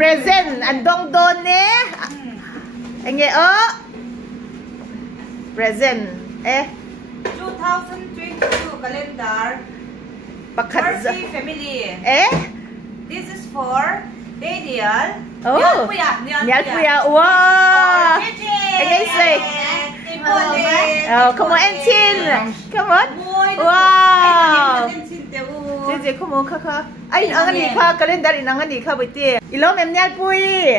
present and dong don ne. Enge present 2022 calendar. Pakhat family. This is for Daniel. Nyal puya. Wow. Enge say. Oh, come on, Entin. Come on. Wow. Jeje, come on, kaka. Ay, ang ani ka calendar inang ani ka bete. Ilom em nyal pui.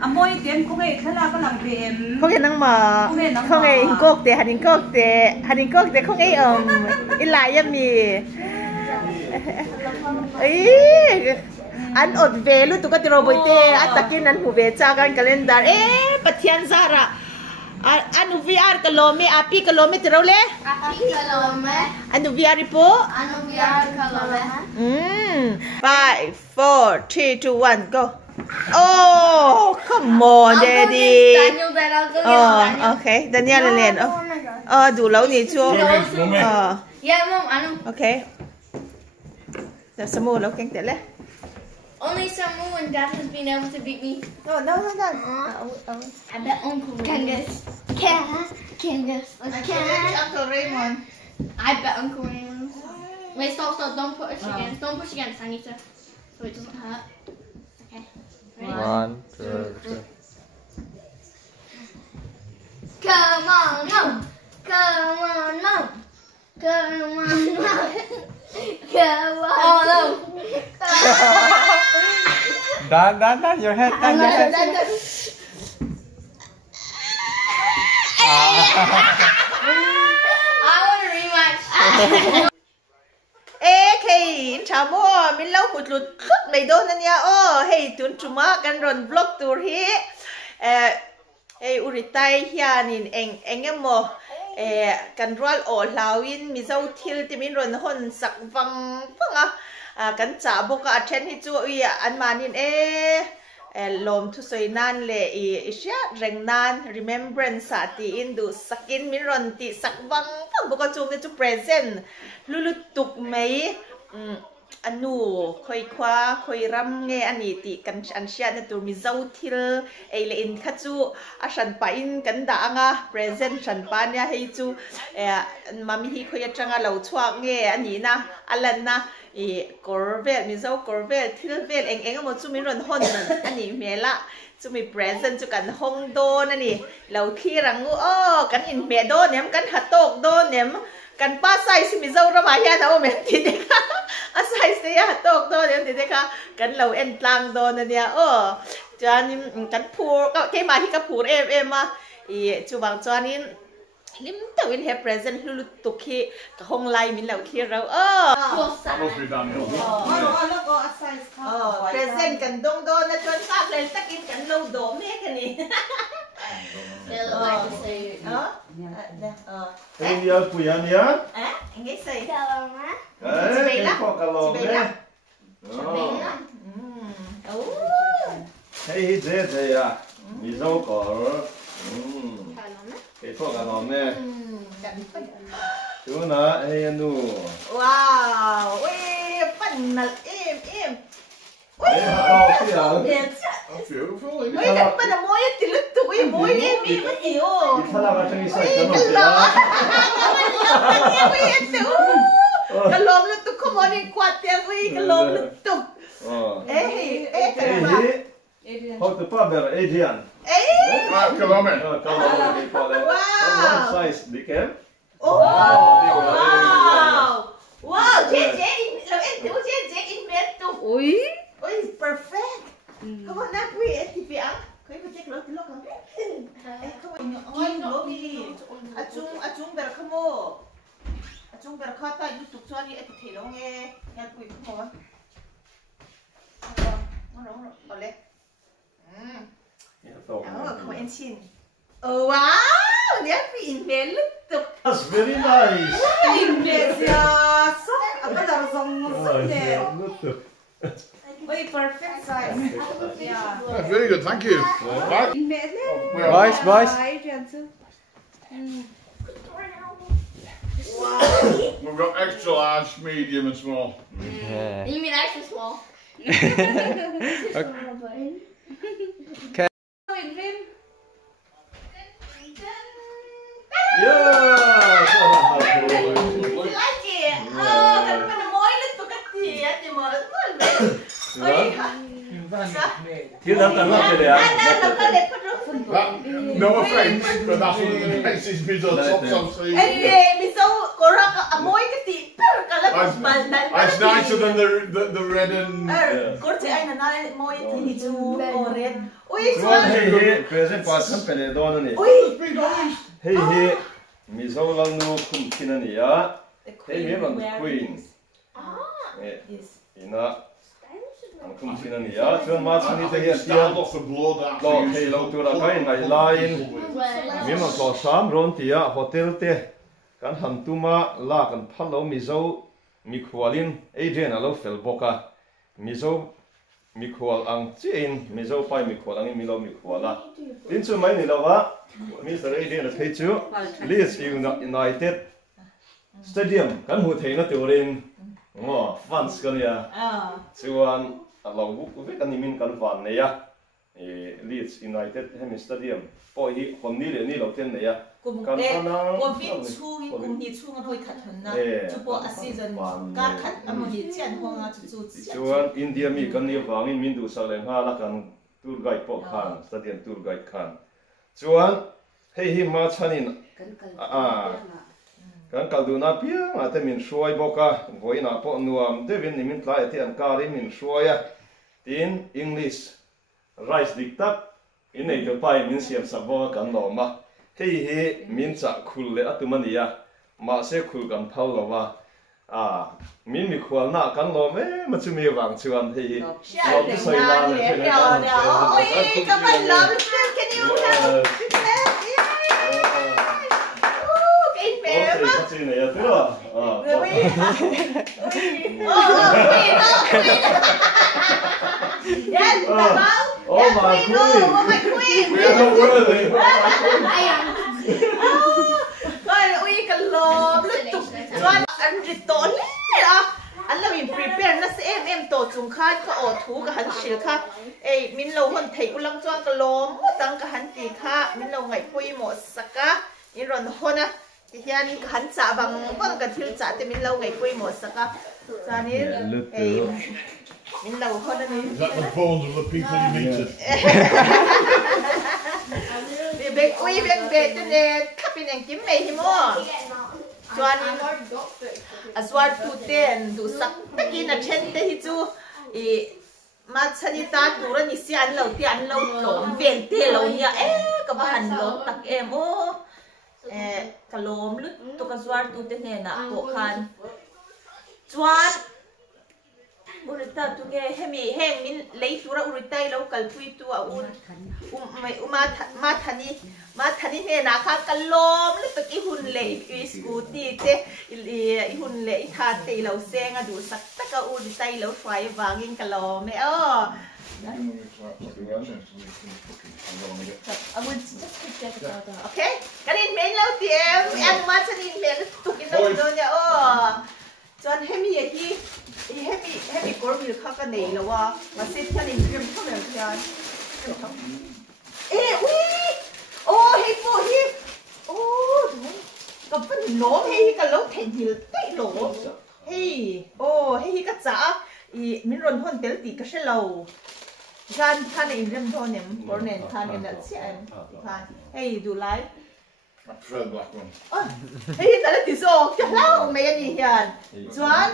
Amoy tem ko ngay khala ka lang PM. Ko ngay nang ma. Ko ngay hingkok te, haningkok te ko ngay ilaya mi. An od velu tu ka tiro boite atakin an hu ve cha kan calendar pathian zara anu VR kalome api kalome tiro le api kalome anu VR po anu VR kalome 5 4 3 2 1 go. Oh, come on, Daddy. Daniel, then I'll go get okay. Daniel lên. Đủ lâu nhỉ chú. Yeah, Mom, I know. Okay. Giờ Samu lâu keng tệ lẽ. Only Samu and Dad has been able to beat me. No. I bet Uncle Kangas. Kangas. Uncle Raymond. I bet Uncle Raymond. Wait, stop. Don't push against. Don't push against, Anita. So it doesn't hurt. Okay. Ready? 1, 2, 3. Come on, Mom. Come on, Mom. Come on, Mom. Come on, Mom. Dan, your head, Dan, your head. I want a rematch. Kay chamo min lau hụt lụt khut mày đôn anh ya hey tuần chuma kan ron vlog tour hi hey uritai hian in eng emo kan roal o lawin mi zau thil ti min ron hon sak wang panga kan cha boka athen hi chu ui an manin lom thu soi nan le isya reng nan remembrance ati indu sakin min ron ti sak wang pang boka chung ne chu present lulu tuk mai anu khoi khwa khoi ram nge ani ti kan an sia na tur mi zau thil le in kha chu a san pa in kan da anga present san pa nya hei chu mami hi khoi atanga lo chhuak nge ani na alan na korvel mi zau korvel thil vel eng mo chu mi ron hon ani mela chu mi present chu kan hong do na ni lo khi rangu kan in me do nem kan hatok do nem kan pa size mi zau ra ma ya na o me ti de ka a size te ya tok do nem ti de ka kan lo en tlang do na nia chuan kan phur ka ke ma hi ka phur ma chu bang chuanin lim tawin he present lulu tukhi ka hong lai min lo khi ro present kan dong do na chuan sa len takin kan lo do me ka ni They look like the same. Hey, puya niya? Ngay say. Kaloma. Hey, po kalome. Hey, dede ya. Mizo ko. Kaloma. Hey, po kalome. Tuna, hey, anu. Wow, weh, panal em. Hey, how are you? That's beautiful. Wait, pa na mo yan tiluto ko yung mo yan iyo. Itala ka siyang isa kalom luto ko mo ni kwater weh kalom luto. How to paber, Adrian. Kalome. Wow. Size, dikem. Wow, JJ, in meto. Uy, perfect. Come on, not we TV ah. Kau ikut cek lo. Kamu lobi. Acung berkamu. Acung berkata YouTube soalnya telong yang kui kamu. Boleh. Kamu encin. Oh wow, dia email tu. That's very nice. Email ya. Apa dah rasa Wait, perfect size. Yeah. That's really good, thank you. Boys. We've got extra large, medium and small. You mean extra small? No offense, but that's one of the places me does obviously. It's nicer than the red and. Present person Peledon. Hey, Miso Lanu Kunkinania. Hey, him on the Queen. Ina. Kunkinania. John Martin is here. Stand off the blood. Lord, hey, low to the kind, my line. Mimon saw Sam Rontia, Hotel Te. Can Hantuma, Lak and Palo Miso, mikhualin, Adrian, alo Felboka. Miso. Mikhual ang chin, miso pai mikhual ang milo mikhuala. Din chu mai ni lawa, Mr. Adrian at Heichu, Leeds United Stadium, kan hu theina turin. Ngo, fans kan ya. Chuan alo bu ve kan nimin kan van ne ya. Leeds United Hem Stadium. Po hi honni le ni lo ten ne ya. Kan pana Covid chu kum ni chu nga hoi khat han na. Chu po a season ka khat amoni chian ho nga chu chu. Chuan India mi kan ni wangin min du sa leng ha la kan tour guide po khan, stadium tour guide khan. Chuan hei hi ma chanin kan kalduna pia ate min shuai boka voina po nuam devin ni min tla ate an kari min shuaya tin English rice diktak inei to pai min siam sabo kan lo ma hei hi min cha khul le atumania ma se khul kan phau lawa min mikhual na kan lo me ma chu mi wang chuan hei lo tu sai la le oi come on love can you help What's in there? Oh my queen! We are not worthy. Ui cái lò lúc tục choan ăn rít tốn anh là mình prepare nó sẽ em tổ chung khát có ở thú cái hắn xịt khát ê mình lâu hơn thấy cũng lăng choan cái lò mua tăng cái hắn tì khát mình lâu ngày quay một sắc á in rồi hơn á thì hiện hắn trả bằng cái thiếu trả thì mình lâu ngày quay một sắc á cho nên ê mình lâu hơn anh Is that the bones of the people you meet? Việc uy việc về cho nên khắp bên anh kiếm mày thì mua choan aswat tu ten du sak takin a chen te hi chu ma chani ta tu ra ni si an lo ti an lo lom ven te lo nia ka ba han lom tak em o ka lom lut to ka swar tu te ne na po khan chuan urita tu ge hemi heng min lei tu ra urita lo kal pui tu a ma thani ne na kha ka lom lut to ki hun le i scooty te i hun le i tha te lo seng a du sak ta ka urita lo fai wangin ka lom me I will just put that out. Okay? Kanin main lo ti em ma chani le tu ki lo do nya John hemi hemi kor mi kha ka nei lo wa ma sit chani rim thom le chan ui hey po hi ka pan no hey ka lo then hil tai lo hey hey ka cha I min ron hon tel ti ka shelo gan khan in rim thon nem kor nen khan in that siam khan hey du like I prefer the black one. Hey ta ti so ka lao me ani hian chuan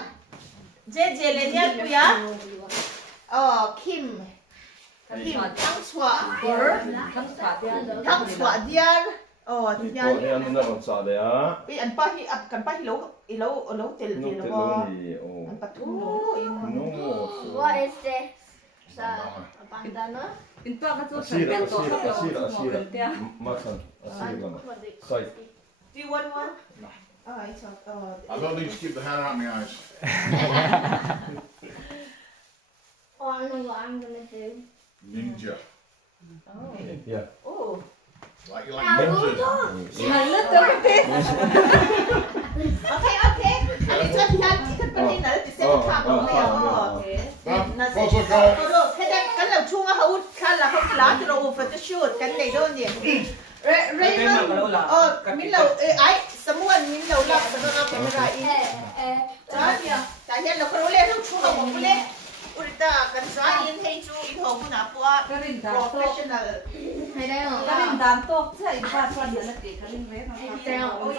je le nia tu ya Kim tang chwa kor tang chwa dian ti dian Hey, I'm not on Saturday. Ui an pa hi kan pa hi lo tel tel lo an pa tu lo in What is this? Bandana? Pintu ka tu Asira. Makan. Side. Do you want one? No. I thought I don't need to keep the hair out of my eyes. I know what I'm gonna do. Ninja. Yeah. Oh. Like ninja. Okay. Ani chuan hian ikan pa ni na ti se ka mo me na Foto. Thế đây cái là chung á hậu khăn là không lá thì đâu phải shoot cái này đâu nhỉ? Raymond, mình lâu ai, someone mình lâu lắm, sao nó camera in? Tại hiện là có lẽ không chung không có lẽ. Ủa ta cần giá in hay chú in hồng cũng nạp qua professional. Hay đấy không? Cái đình đàn tốt chứ anh phát phát hiện là cái đình vé nó Đấy không?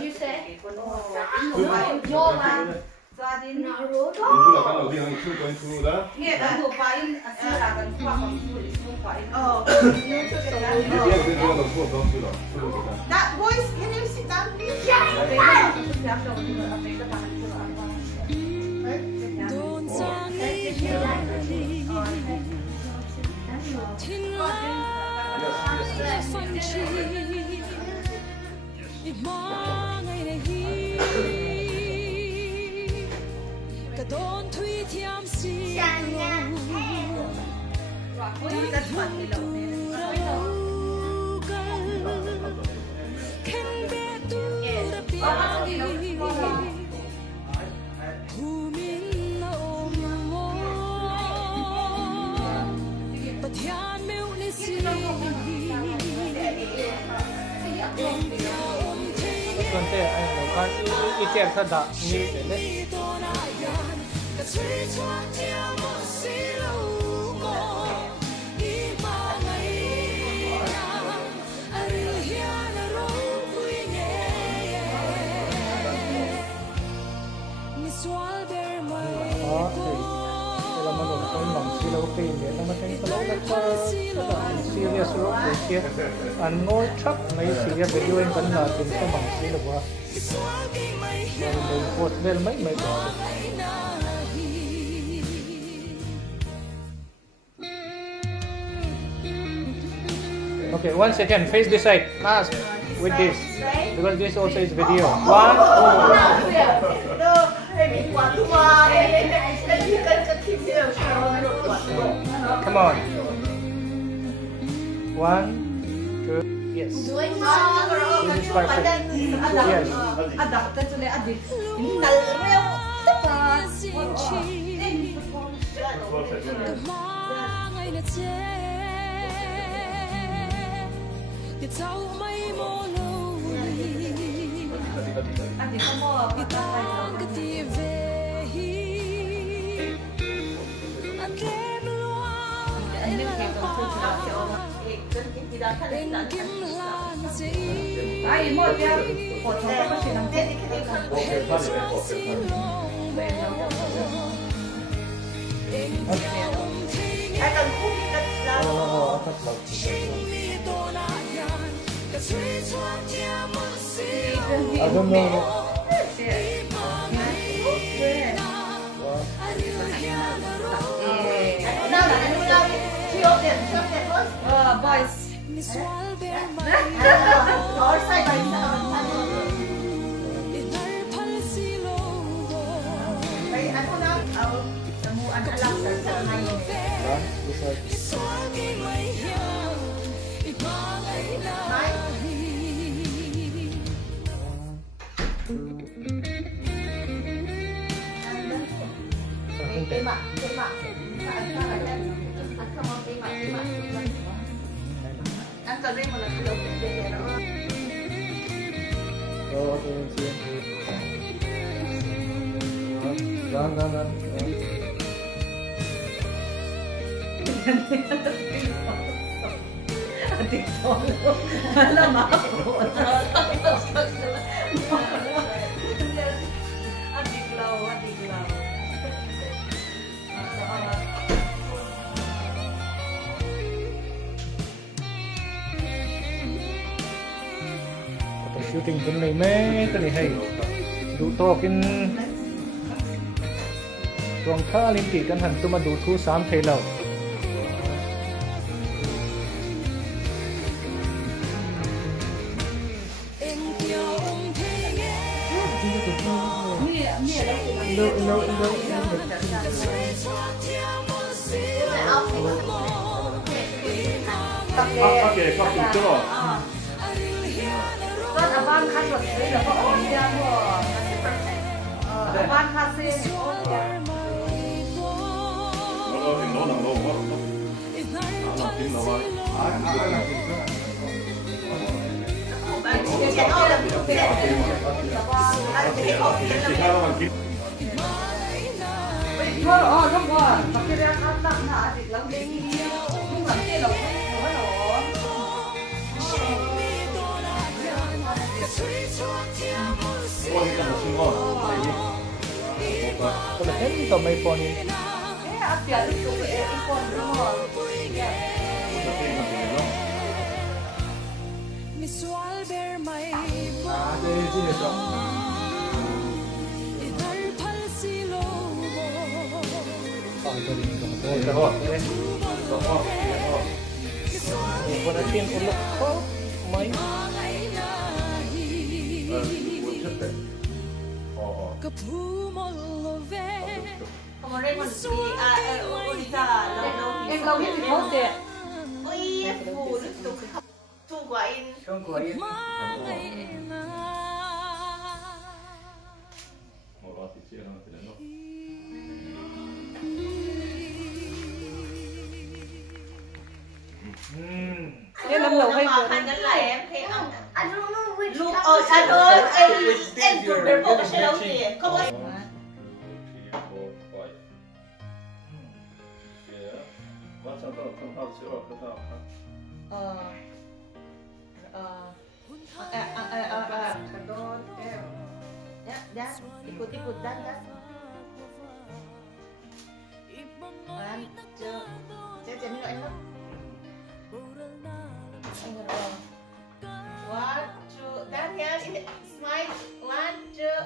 You say? Vô mà gia đình Ibu lah kan lebih yang itu going through dah. nghe đã thuộc bài asal là cần khoa học thuộc bài Dia dia dah thua dah sudah. That voice, can you sit down please? Còn thế anh nó có ý kiến thật đã như thế đấy. Đó thì là mình có mỏng xí lâu tiền để nó thấy có lâu nó có serious lúc để kia anh ngồi chắc mấy xí video anh vẫn là tiền có mỏng xí được quá mình post lên mấy đó. Okay, once again, face this side. Mask with this because this also is video. One. Come on. One, two, yes. This is perfect. Yes. adapted to the addict ai mua kia một số các bác sĩ làm tết Ai cần khúc thì cần là I don't know. boys or side by side. Vậy anh có nói mua anh làm sao này cái mặt anh cần đây một lần đầu tiên để nó Run. addict alam ako adiglaw shooting cái này mấy cái này hay đủ to cái rong khá lên kỳ căn hẳn tôi mà đủ thu sám thầy lầu Oke, satu itu. con ở ban khăn luật đấy là có ổn ra mua ban khăn xe Không có. Cái ra cắt tặng hả thì lắm đi. Nhưng mà cái lẩu nó lẩu. Kalau hento may phone in. Apa itu iPhone dulu. Panasin ulit ko. May. Không đây còn đi ra Em lâu nhất thì tốt đẹp. ôi phụ lúc tục chung quả in Không có yên. Cái lâm lẩu hay mà khăn nhắn lại em thấy I don't know which lúc episode. em chụp được bộ cái xe đâu gì không có ya ikut dan Cek minum air lah. One, two, dan ya, smile, one, two.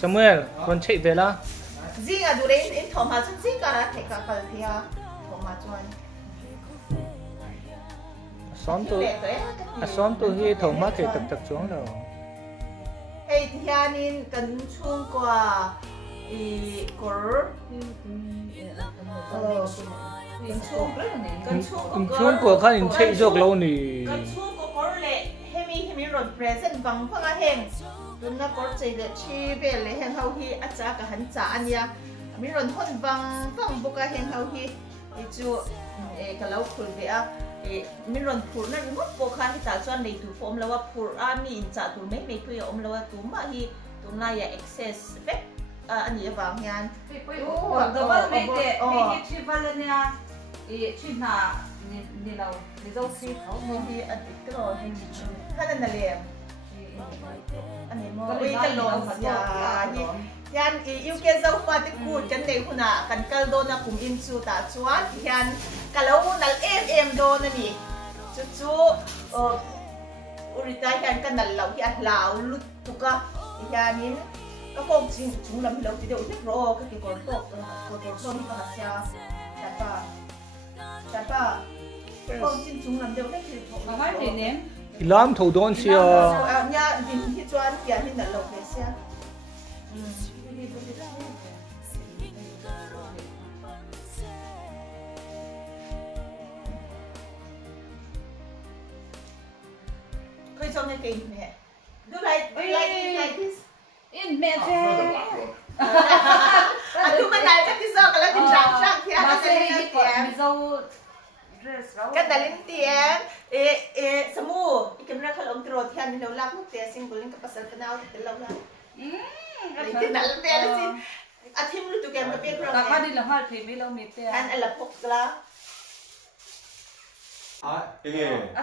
Samuel, con chạy về la. Zing à, đủ đấy, em thò mà chút zing cả là thấy cả phần thì à, thò mà chuan. Son tu hi thầu má kể tập tập xuống rồi. Hey, thianin kan chung qua cor. Cùng chung của các anh chạy dọc lâu nè. Kan chung của cor lệ, hemi rồi present vắng phăng heng. Đun na cor chạy lệ chi về lệ heng hậu hi acha ka han cha ania. Mi rồi hôn vắng vắng boka heng hậu hi. Itu kalau phul về à. Mi ron phur na remote po kha hi ta chuan nei tu form lawa phur a mi in cha tu mai pui om lawa tu ma hi tu na ya excess vek ani awang hian Double mate, mate trivalenia, china ni lau, ni dâu si thấu mo hi adikro hi hanan na lem ani mo ui ka lon ya hi yan yêu ke zau fa te ku kan nei huna kan kal do na kum in chu ta chuan hian kalau nal em do na ni chu urita hian kan nal lau hi lau lut tuka hianin ka kong chung lam lau ti deuh hlek ro ka ki kor tok ko so ni ka sa tapa kong chung lam deuh hlek ti mà mai thì ném. Ilam thầu đón xia. Nya din hi chuan hian hin nal lau ve sia Khơi xong cái kinh mẹ. Do like this. In mẹ The thế. black one. Aku menal kat tu so kalau tinjang dia Mà ada sẽ dalin đi tiang. mi dâu dress rau. Kan dalin tiang. Semu ikan nak kalau om terus tiang ni lelak tu tiang singgulin ke pasal kenal kita lelak. Itu dalam tiang sih. Atim lu tu kan tapi Cả hai đi là hai thì mi lâu mệt thế. kan ala pok lah. À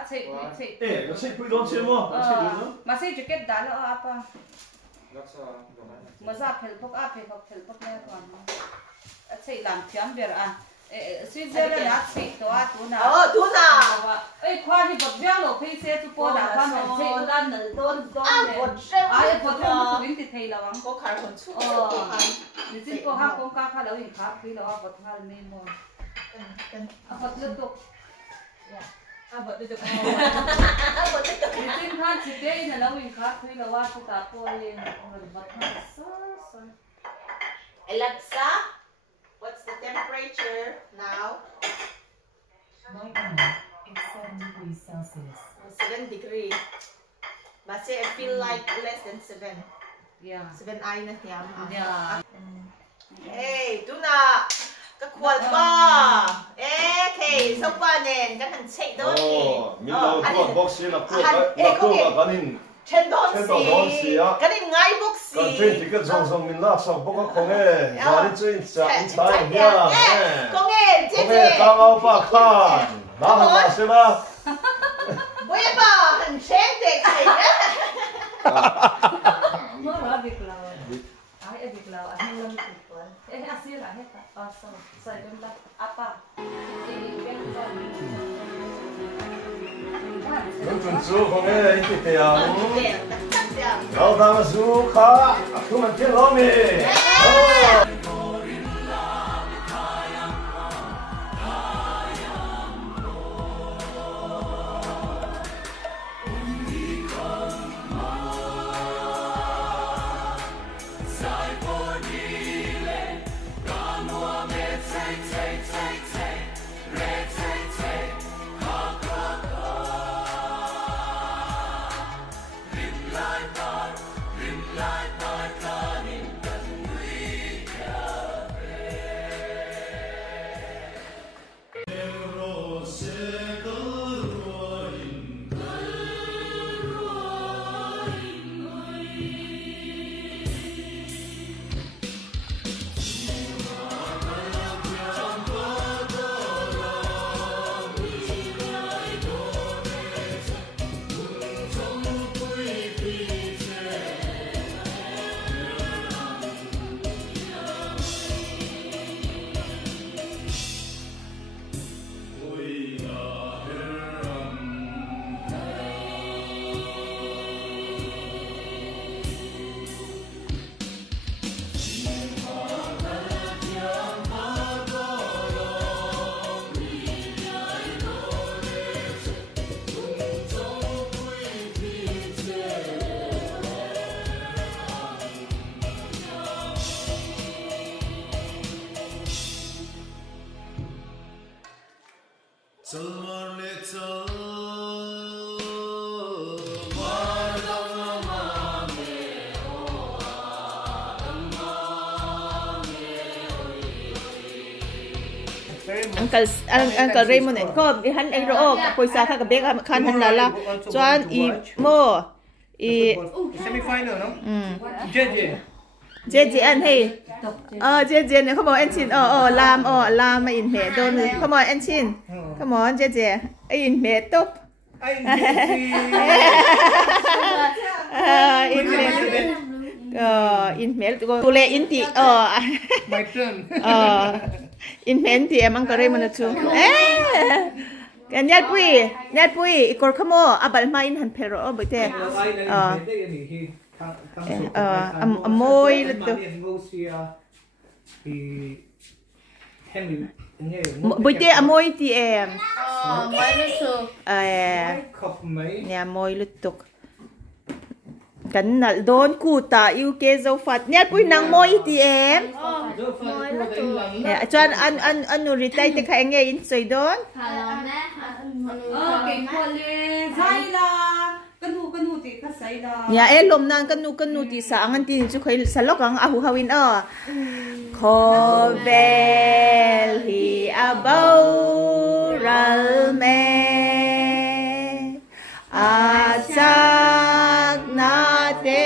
chị, chị. nó sẽ quy đón xem không? Mà sẽ chỉ kết đá là apa? Mà ra phèn phốc nè còn. À chị làm thiam biệt à? Suy ra là nát chị toa tu nào. Tu na. Ê khoa thì bật véo lộ khi xe tu po đã khoa mình chị đan nở tôn nè. Bột rau. À bột rau tu đi thì là vắng. Có khá còn chút. Thì chị có hát con ca khá lâu hình khác khi là bột ngal mê mồ. À bột lứt tục. Bột tu tu. Thì xin khan chị tế là lâu hình khác khi là hoa phụ ta po lên rồi bật ngal sơ. Alexa, what's the temperature now? Right now, it's 7 degrees Celsius. 7 degrees. But say I feel like less than 7. Yeah. 7 ai na tiam. Yeah. Hey, tu na. Ka kwal pa. Okay, so pa nen kan han check don ni. Mi lo tuan box na ku ka kanin. Chen don si. Kanin ngai box si. Kan train ticket zong min la sa boka kong e. Zari train sa inside ya. Kong e, kong e ka ngau pa khan. Na han ma se ba. Boy pa, han chen de kai. Mo ra big lao. Ai big lao, anh lâm tuan. Asir lah heta. Awesome. Saya bilang apa? Yung tunsu kong e inti tiang. Kau dah masuk kah? Aku mungkin lomi. Uncle Raymond ko han eng ro poisa kha ka bek khan han lala chuan I mo I semi final no je an hey je ne come on en chin lam ma in he don come on en chin come on je in me top in me to le in ti my turn in men thì em ăn cà ri mà chú cái nhát pui ikor khamo abal ma in han pero bởi thế môi là được bởi thế môi thì em nhà môi lụt tục kan nal don kuta yêu ke zo fat nyat pui nang moi ti em chuan an nu ritai te kha nge in soi don okay pole zaila kanu ti ka saila ya elom nang kanu ti sa angan ti chu khoi salok ang ahu hawin khovel hi abau ral me asak na te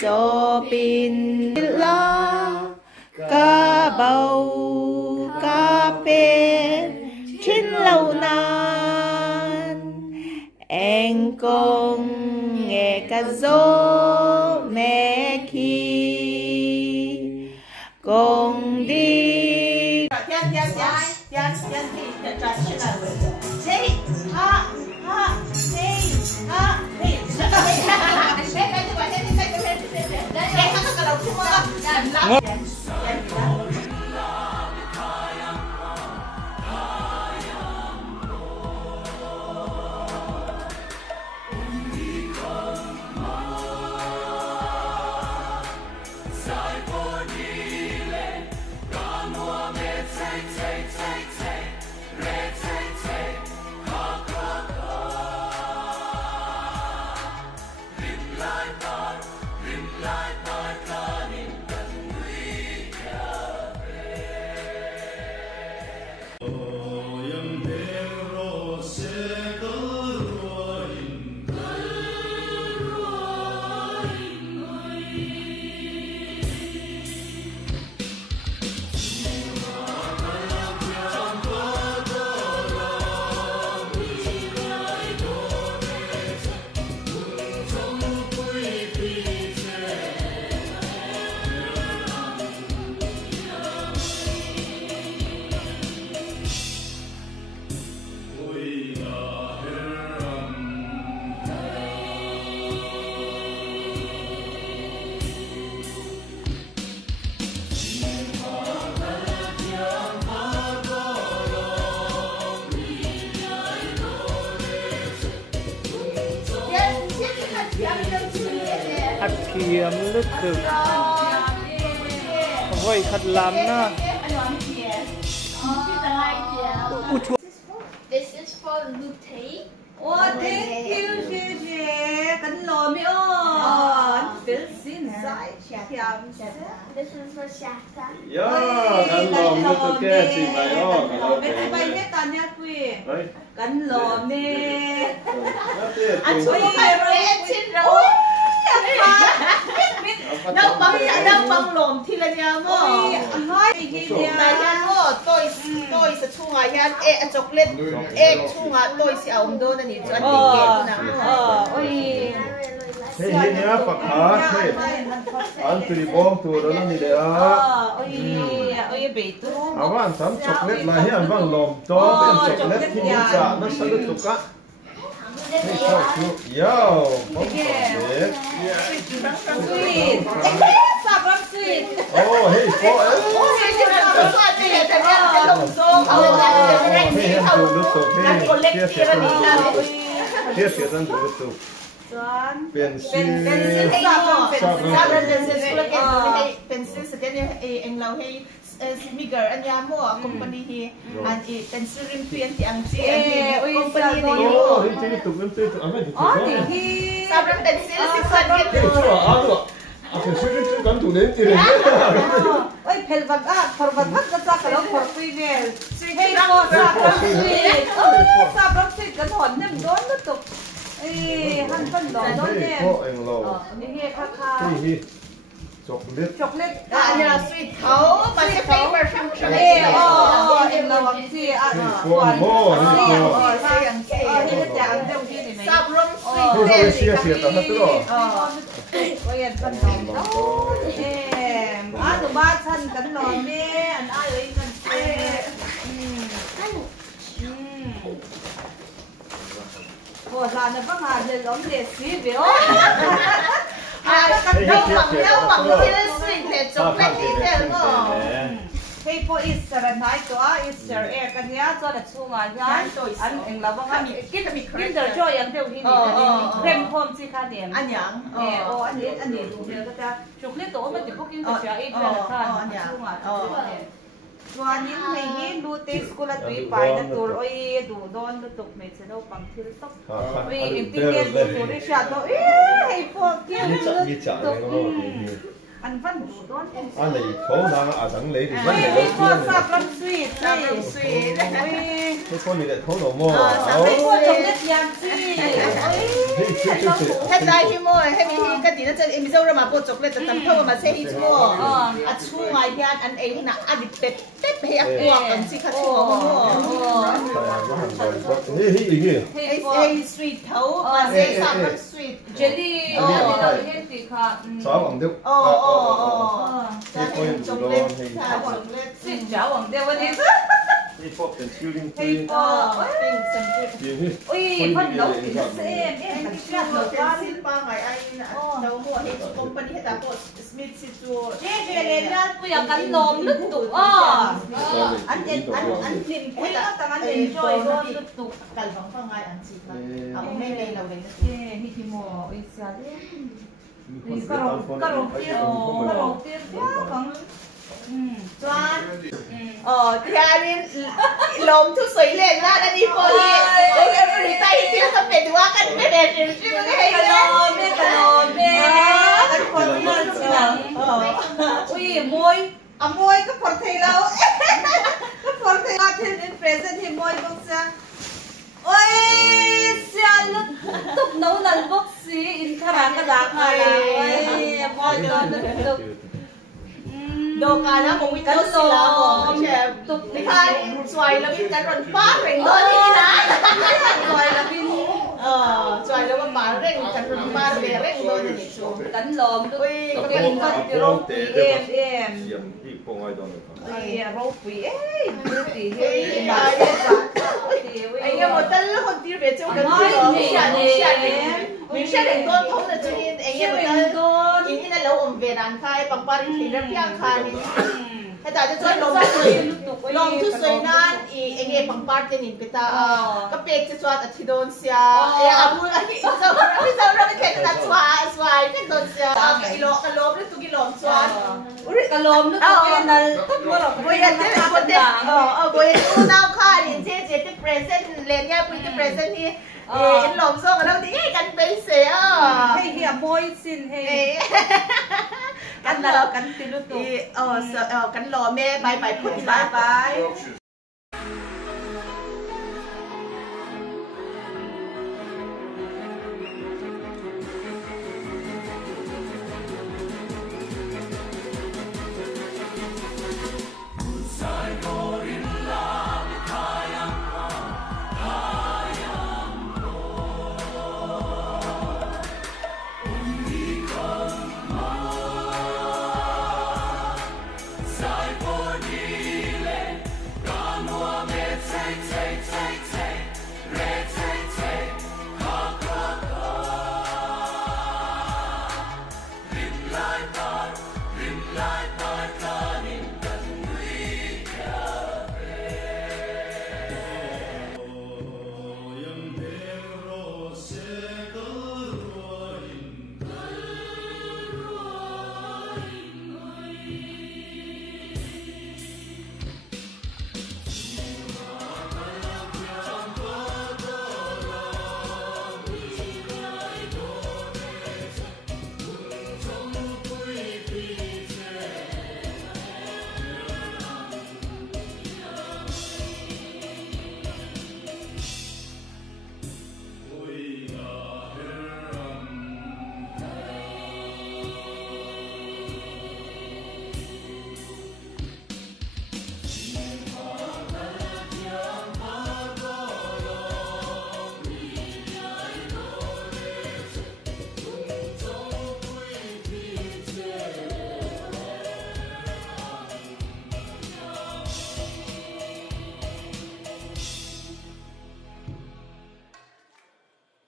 cho pin la ca bầu ca pen trên lâu nan anh con nghe ca dỗ mẹ khi con đi Yan the traditional say ha say ha หัดเทียมลึกตึกไว้ขัดลำนะอุช This is for Lute. Ô, thank you, Gigi. Cánh lò mi ơi. Phil xin sai. This is for Shasta. Cánh lò mi tôi kê chị mày đó. Cái bay hết tàn nhát quỳ. Cánh lò mi. Anh chú phải rét chín rồi. Đâu băng lồm thì là nhà mô. Là nhà mô, tôi sẽ chung ngoài nhà chocolate. Chung tôi sẽ ống đô nè, cho anh đi kẹp nè. Hey, nhá, bạc hả? Hey, anh tùy bom tùy đó là gì đấy à? Ôi, bể tu. À, anh sắm chocolate là hi anh vang lồm cho bên chocolate thì những trả nó sẽ được tục á. Hey, sao chú? Yo, bom chocolate. Sweet. Sắp lắm sweet. Oh, hey, for it. Hey, anh tùy được tục. Hey, chia sẻ anh tùy được tục. Pencil sẽ đến anh lâu hay Smigger anh em mua company hi anh pencil rim tuyên thì anh chị company này oh ini tuh apa itu sao rằng pencil six hundred pencil itu kan tuh nanti deh ôi phèn vật á phèn vật rất là cái đó phèn phi nè hay có sạp lắm sweet cái hòn nem đón nó tục hắn phân đỏ đó nè nghe kha kha chocolate là sweet thấu mà cái flavor function em là hoàng chi sạp rong sweet ôi phân đỏ em tụi ba thân cắn lòn nè anh ai lấy thân ủa là nó bắt hà lên lắm để xí biểu đâu bằng cái sweet để chocolate thì thế mà hey po Easter night to Easter cái nhá cho là chung à nhá anh là băng anh cái giờ cho anh theo cái này krem hôm chỉ khá điểm anh nhang anh ấy dùng nhiều cái chocolate tổ mà chỉ có cái giờ ít là thôi chung à Tuan những ngày ní đu tết school là tùy bài là tụi ơi đủ đón được tục mấy cái đâu bằng thiếu tóc vì em tin nghe tụi đi xả thôi hey po kia anh vẫn đủ đón anh này thấu đang à chẳng lấy thì vẫn hey po sắp lắm sweet cái con này lại thấu đầu mò hey po trồng đất giang sweet thế đây khi mua hay mình cái gì nó chơi em dâu ra mà bộ chocolate tầm thâu mà sẽ hít mua à chu ngoài kia anh ấy là ăn bị tết tết hay ăn quàng anh chỉ khát chua mua hey sweet thấu mà sẽ sắp lắm sweet jelly jelly thì khá cháo bằng điệu chocolate sweet cháo bằng điệu vậy đi phô pencil rim hey ôi phân nấu thì nó sẽ em cái chuyện nó pencil ba ngày anh nấu mua hết company hết đã có Smith situ cái này ra bây giờ cắn lồm nứt tủ anh nhìn cái đó tao anh nhìn rồi luôn nứt tủ cần không ai ăn gì mà ông mấy ngày lâu đấy hi thì mua ôi sao đấy cái đầu tiên còn Tuan, thì anh lồng thu sấy lên ra đã đi qua đi tay kia xong để đua cắn cái đẹp rồi chứ cái hay lồng cái con nó chẳng ui môi cái phần thầy lâu cái phần thầy là thêm đến present thì môi không sao ôi sao lúc tục nấu lần bốc xí in khá là cái đá mà là ôi môi nó được đồ cả nó cũng có gì là tục đi khai xoài là biết cái rần phát rồi thôi đi nè xoài là pin xoài là mà rèn cái rần phát về rèn thôi thì cắn lồm ui cái con rau em đi phố ngoài đó ôi rau quỷ ấy thì anh em một tân lúc còn đi về trong cái mình sẽ để con không là cho nên anh em một tân ini là lâu về đàn khai bằng ba thì rất là khai hay tại cho lòng thu sấy nan anh em bằng ba thì nhìn cái ta cái bếp cho cho thì đồn xia abu sao cái cái cái đồn xia cái lom đấy tụi cái lom xoan cái lom nó tụi cái nal tất cả là bây giờ thế là bây giờ tu nào khai thì chế present lên nha bây giờ present thì lom xoan ở đâu thì cái base xia hey here boy xin heyกันติลุตุกันรอแม่ไปพูดไป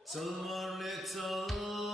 走啊，列走。